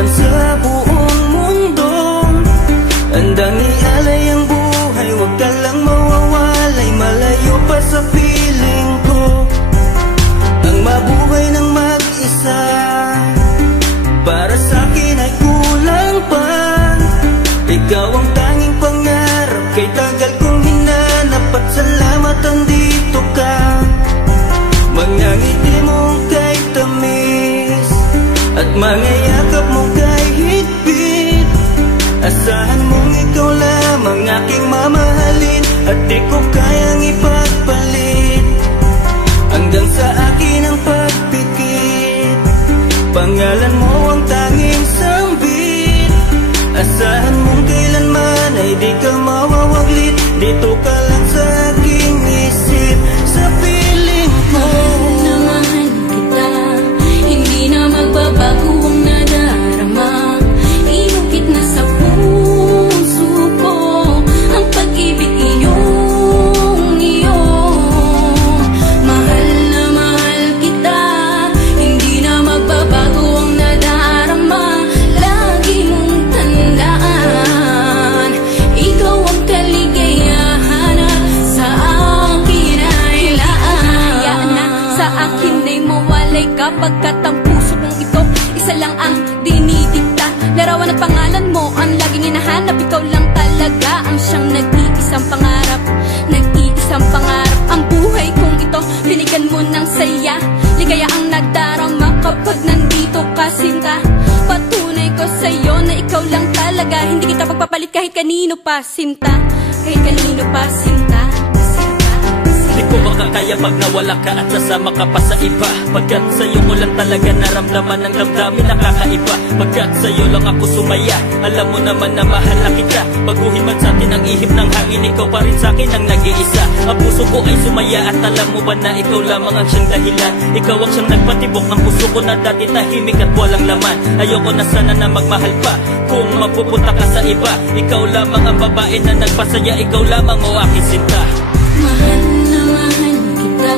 laban sa buong mundo. Handang ialay ang buhay, huwag ka lang mawawalay, malayo pa sa piling ko. Ang mabuhay ng mag-isa, para sa'kin ay kulang pa. Ikaw ang tanging pangarap, kay tagal kong hinanap, at salamat andito ka. Mga ngiti mong kay tamis, at mga yakap mong kay higpit. Asahan mong ikaw lamang aking mamahalin, at di ko kayang ipagpalit. Hanggang sa akin ang pagpikit, pangalan mo ang tanging sambit. Asahan mong kailanman ay di ka mawawaglit, dito ka lang sa aking isip, sa piling ko. Mahal kita, hindi na magbabago ang nadarama. Inukit na sa puso ko ang pag-ibig iyong iyo. Mahal na mahal kita, hindi na magbabago ang nadarama. Lagi mong tandaan, ikaw ang kaligayahan at sa akin ay laan. Sa akin ay mawalay kapagkat ang puso kong ito isa lang ang dinidikta. Larawan at pangalan mo ang laging hinahanap, ikaw lang talaga ang siyang nag-iisang pangarap. Nag-iisang pangarap ang buhay kong ito, binigyan mo ng saya. Ligaya ang nadarama kapag nandito ka, sinta. Patunay ko sa'yo na ikaw lang talaga, hindi kita pagpapalit kahit kanino pa, sinta. Kahit kanino pa, sinta. Di ko makakaya pag nawala ka at sasama ka pa sa iba. Pagkat sa'yo ko lang talaga naramdaman ang damdamin nakakaiba. Pagkat sa'yo lang ako sumaya, alam mo naman na mahal na kita. Baguhin man sa'tin ang ihip ng hangin, ikaw pa rin sa'kin ang nag-iisa. Ang puso ko ay sumaya at alam mo ba na ikaw lamang ang siyang dahilan. Ikaw ang siyang nagpatibok ng puso ko na dati tahimik at walang laman. Ayoko na sana na magmahal pa kung mapupunta ka sa iba. Ikaw lamang ang babae na nagpasaya, ikaw lamang o aking sinta. Mahal na mahal kita,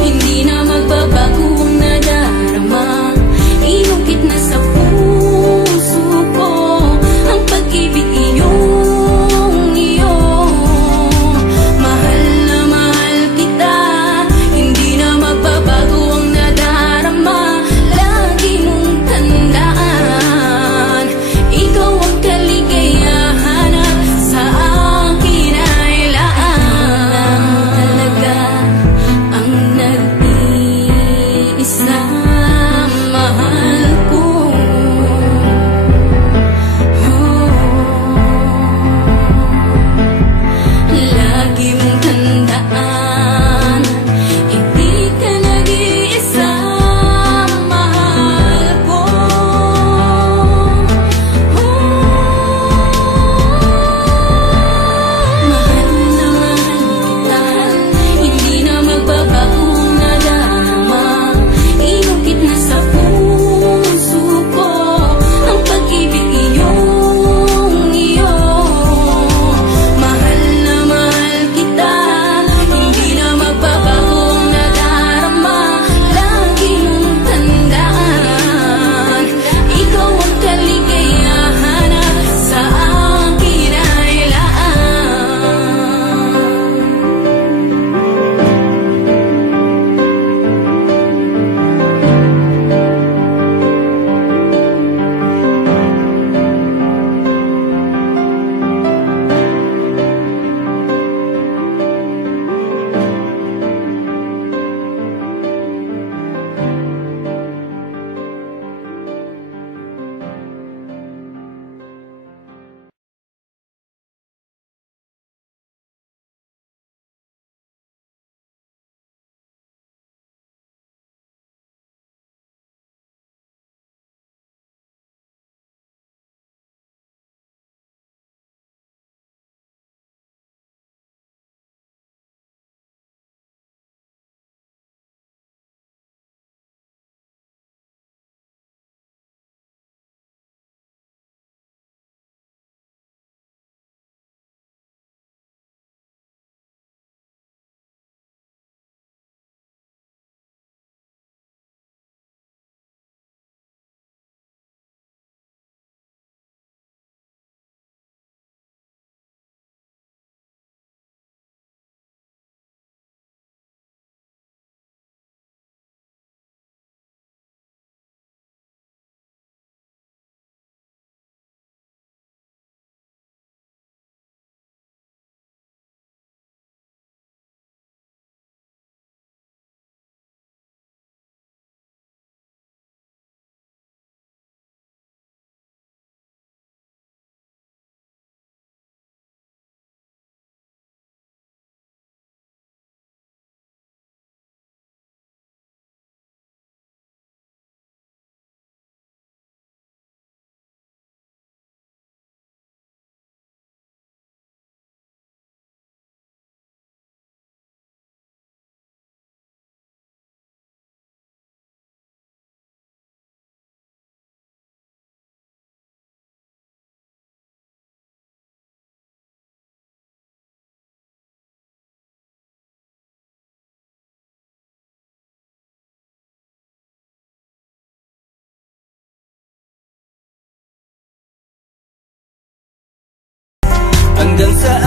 hindi na magbabago ang nadarama. Inukit na sa puso ko ang pag-ibig iyong iyo. Mahal na mahal kita, hindi na magbabago ang nadarama. Lagi mong tandaan, ikaw ang kaligayahan at sa akin ay laan. Talaga ang nag-iisa. hanggang sa